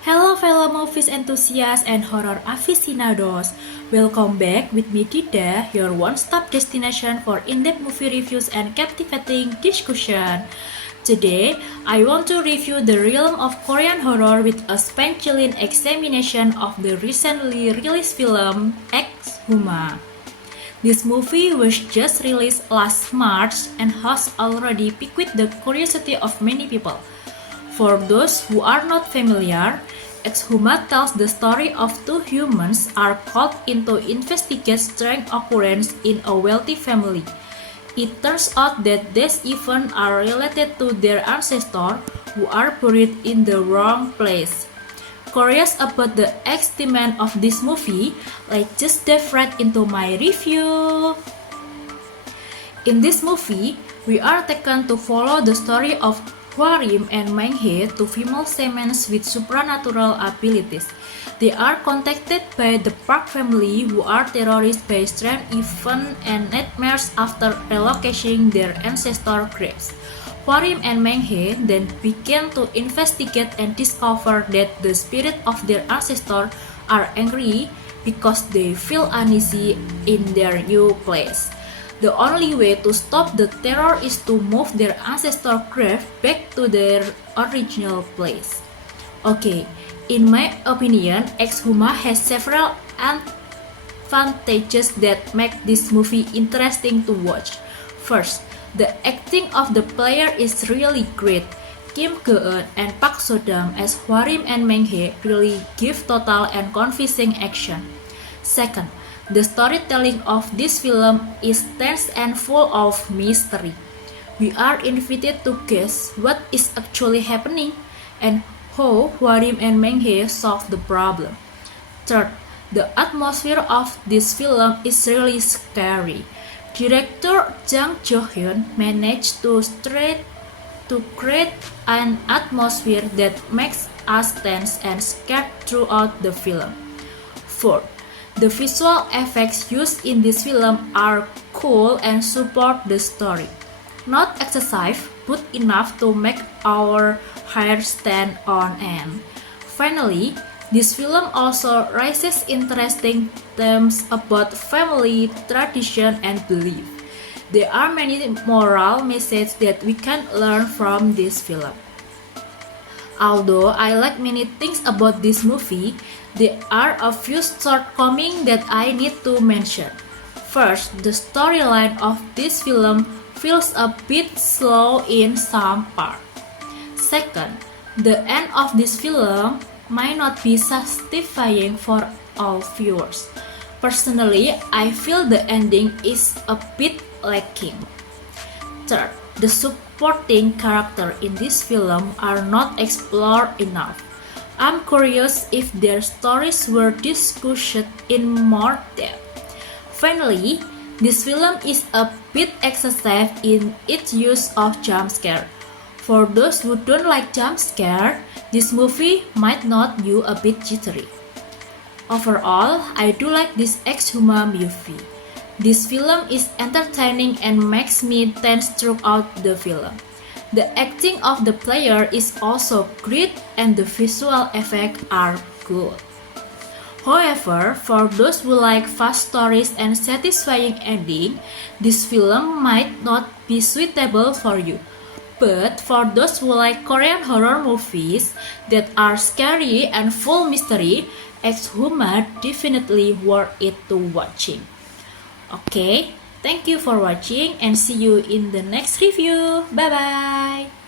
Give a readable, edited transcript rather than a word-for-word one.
Hello fellow movies enthusiasts and horror aficionados. Welcome back with me Dida, your one-stop destination for in-depth movie reviews and captivating discussion. Today, I want to review the realm of Korean horror with a spine-chilling examination of the recently released film Ex-Huma. This movie was just released last March and has already piqued the curiosity of many people. For those who are not familiar, Ex-Huma tells the story of two humans are called in to investigate strange occurrence in a wealthy family. It turns out that these events are related to their ancestors who are buried in the wrong place. Curious about the extent of this movie, let's just dive right into my review. In this movie, we are taken to follow the story of Hwarim and Menghe, two female shamans with supernatural abilities. They are contacted by the Park family who are terrorized by strange events and nightmares after relocating their ancestor graves. Hwarim and Menghe then begin to investigate and discover that the spirits of their ancestors are angry because they feel uneasy in their new place. The only way to stop the terror is to move their ancestor grave back to their original place. Okay, in my opinion, Ex-Huma has several advantages that make this movie interesting to watch. First, the acting of the player is really great. Kim Go-eun and Park So-dam as Hwarim and Menghe really give total and convincing action. Second, the storytelling of this film is tense and full of mystery. We are invited to guess what is actually happening and how Hwarim and Menghe solve the problem. Third, the atmosphere of this film is really scary. Director Jang Jo-hyun managed to create an atmosphere that makes us tense and scared throughout the film. Fourth, the visual effects used in this film are cool and support the story. Not excessive, but enough to make our hair stand on end. Finally, this film also raises interesting themes about family, tradition, and belief. There are many moral messages that we can learn from this film. Although I like many things about this movie, there are a few shortcomings that I need to mention. First, the storyline of this film feels a bit slow in some parts. Second, the end of this film might not be satisfying for all viewers. Personally, I feel the ending is a bit lacking. Third, the supporting characters in this film are not explored enough. I'm curious if their stories were discussed in more depth. Finally, this film is a bit excessive in its use of jump scare. For those who don't like jump scare, this movie might not you a bit jittery. Overall, I do like this Ex-Huma movie. This film is entertaining and makes me tense throughout the film. The acting of the player is also great and the visual effects are good. However, for those who like fast stories and satisfying ending, this film might not be suitable for you. But for those who like Korean horror movies that are scary and full mystery, Ex-Huma definitely worth it to watching. Okay, thank you for watching and see you in the next review. Bye bye.